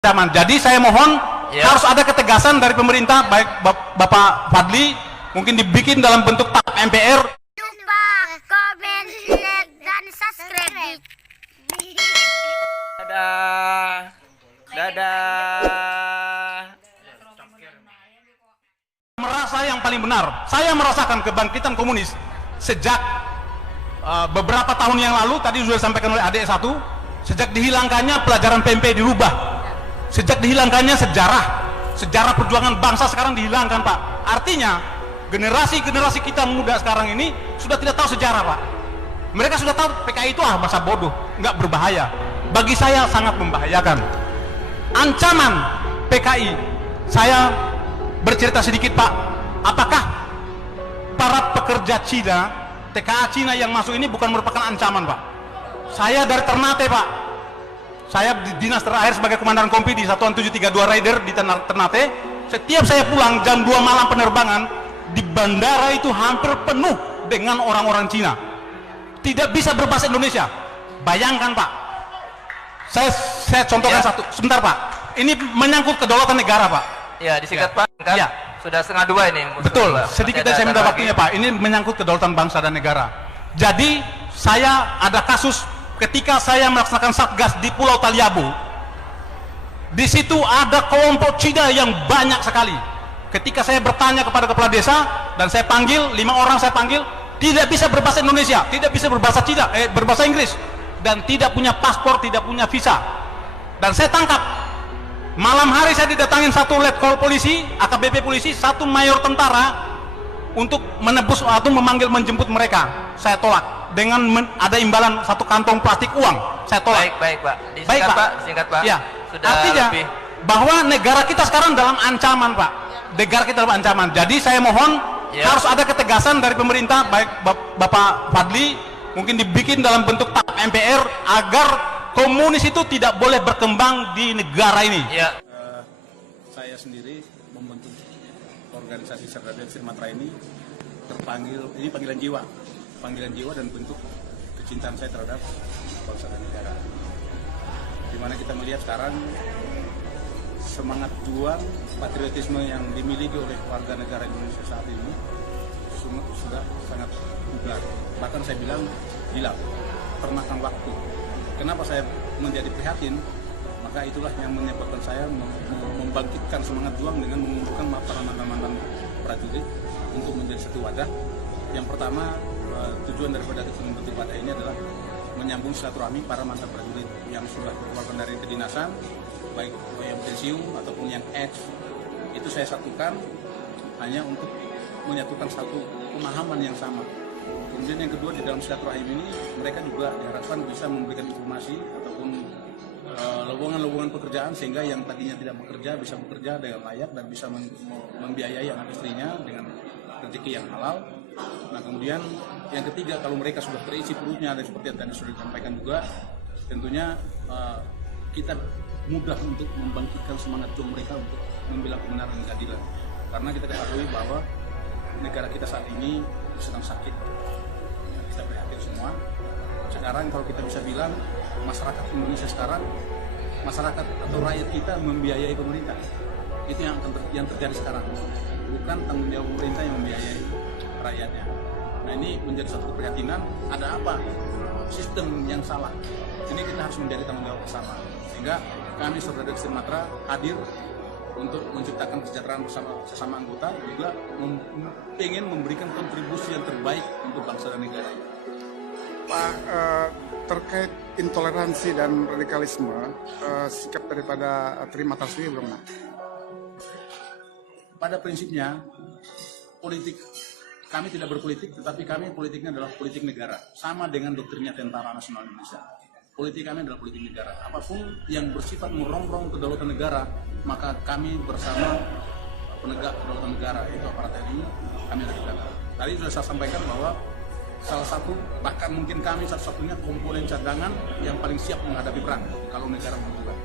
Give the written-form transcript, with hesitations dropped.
ancaman. Jadi saya mohon harus ada ketegasan dari pemerintah, baik Bapak Fadli, mungkin dibikin dalam bentuk TAP MPR. Lupa komen, like, dan subscribe. Dadah. Dadah. Merasa yang paling benar. Saya merasakan kebangkitan komunis sejak beberapa tahun yang lalu. Tadi sudah disampaikan oleh adik satu. Sejak dihilangkannya pelajaran PMP dirubah. Sejak dihilangkannya sejarah perjuangan bangsa sekarang dihilangkan, Pak. Artinya generasi kita muda sekarang ini sudah tidak tahu sejarah, Pak. Mereka sudah tahu PKI itu bahasa bodoh, nggak berbahaya. Bagi saya sangat membahayakan. Ancaman PKI, saya bercerita sedikit, Pak. Apakah para pekerja Cina, TKA Cina yang masuk ini bukan merupakan ancaman, Pak? Saya dari Ternate, Pak. Saya di dinas terakhir sebagai komandan kompi di Satuan 732 Raider di Ternate. Setiap saya pulang jam 2 malam penerbangan, di bandara itu hampir penuh dengan orang-orang Cina. Tidak bisa berbahasa Indonesia. Bayangkan, Pak. Saya contohkan satu. Sebentar, Pak. Ini menyangkut kedaulatan negara, Pak. Ya, disingkat, Pak. Kan? Ya. Sudah 1:30 ini. Betul. Sedikit saya minta waktunya, Pak. Ini menyangkut kedaulatan bangsa dan negara. Jadi, saya ada kasus ketika saya melaksanakan satgas di Pulau Taliabu. Di situ ada kelompok Cina yang banyak sekali. Ketika saya bertanya kepada kepala desa dan saya panggil 5 orang, saya panggil, tidak bisa berbahasa Indonesia, tidak bisa berbahasa Cina, berbahasa Inggris, dan tidak punya paspor, tidak punya visa. Dan saya tangkap. Malam hari saya didatangin satu letkol polisi, AKBP polisi, satu mayor tentara untuk menebus atau menjemput mereka. Saya tolak dengan ada imbalan satu kantong plastik uang. Saya tolak. Baik, Pak. Baik, Pak. Disingkat, Pak. Ya. Sudah artinya lebih. bahwa negara kita sekarang dalam ancaman, Pak. Negara kita dalam ancaman. Jadi saya mohon harus ada ketegasan dari pemerintah, baik Bapak Fadli, mungkin dibikin dalam bentuk TAP MPR agar komunis itu tidak boleh berkembang di negara ini. Ya. Saya sendiri membentuk organisasi Cerdas Sumatera ini terpanggil, ini panggilan jiwa dan bentuk kecintaan saya terhadap bangsa dan negara. Dimana kita melihat sekarang semangat juang patriotisme yang dimiliki oleh warga negara Indonesia saat ini sudah sangat bugar. Bahkan saya bilang gila, termakan waktu. Kenapa saya menjadi prihatin? Maka itulah yang menyebabkan saya membangkitkan semangat juang dengan mengumpulkan para mantan-mantan prajurit untuk menjadi satu wadah. Yang pertama, tujuan daripada membentuk wadah ini adalah menyambung silaturahmi para mantan prajurit yang sudah keluarkan dari kedinasan, baik yang pensiun ataupun yang ex. Itu saya satukan hanya untuk menyatukan satu pemahaman yang sama. Kemudian yang kedua, di dalam silaturahim ini mereka juga diharapkan bisa memberikan informasi ataupun lowongan-lowongan pekerjaan sehingga yang tadinya tidak bekerja bisa bekerja dengan layak dan bisa membiayai anak istrinya dengan rezeki yang halal. Nah, kemudian yang ketiga, kalau mereka sudah terisi perutnya dan seperti yang tadi sudah disampaikan juga, tentunya kita mudah untuk membangkitkan semangat juang mereka untuk membela kebenaran dan keadilan. Karena kita ketahui bahwa negara kita saat ini sedang sakit. Kita prihatin semua. Sekarang kalau kita bisa bilang masyarakat Indonesia sekarang, masyarakat atau rakyat kita membiayai pemerintah. Itu yang terjadi sekarang. Bukan tanggung jawab pemerintah yang membiayai rakyatnya. Nah, ini menjadi satu keprihatinan. Ada apa? Sistem yang salah. Ini kita harus menjadi tanggung jawab bersama. Sehingga kami Cerdas Sumatera hadir untuk menciptakan kesejahteraan bersama sesama anggota, juga ingin memberikan kontribusi yang terbaik untuk bangsa dan negara. Pak, terkait intoleransi dan radikalisme, sikap daripada Trimatra sendiri belum? Pada prinsipnya, politik kami tidak berpolitik, tetapi kami politiknya adalah politik negara, sama dengan doktrinnya Tentara Nasional Indonesia. Politik kami adalah politik negara. Apapun yang bersifat merongrong kedaulatan negara, maka kami bersama penegak kedaulatan negara, yaitu aparat TNI, kami lakukan. Tadi sudah saya sampaikan bahwa salah satu, bahkan mungkin kami satu-satunya komponen cadangan yang paling siap menghadapi perang kalau negara membutuhkan.